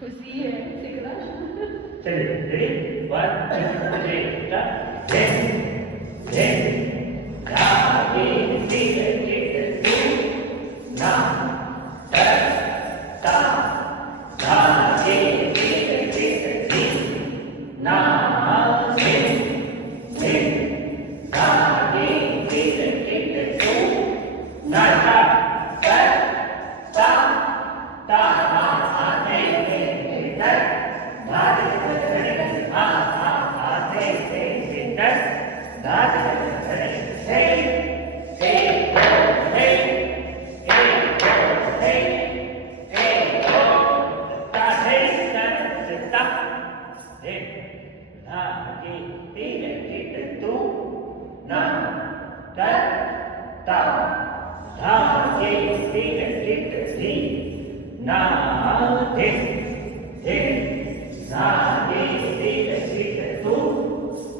खुशी है सीखना। चलिए रेडी 1 2 3 स्टार्ट हे हे रागे टीके टीके ना ता ता रागे टीके टीके ना हे हे रागे टीके टीके ना ता ता ता ता हे हे ता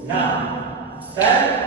Now,